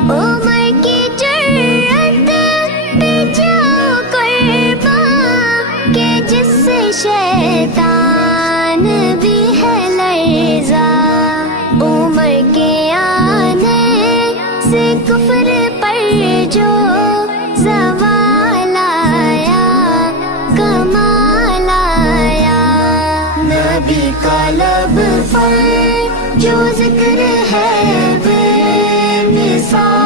उमर की जरूरत पे जाओ कुर्बान के जिससे शैतान भी है लर्जा। उमर के आने से कुफ्र पर जो ज़वाल आया कमाल आया। नबी का लब पर जो जिक्र है बेमिसाल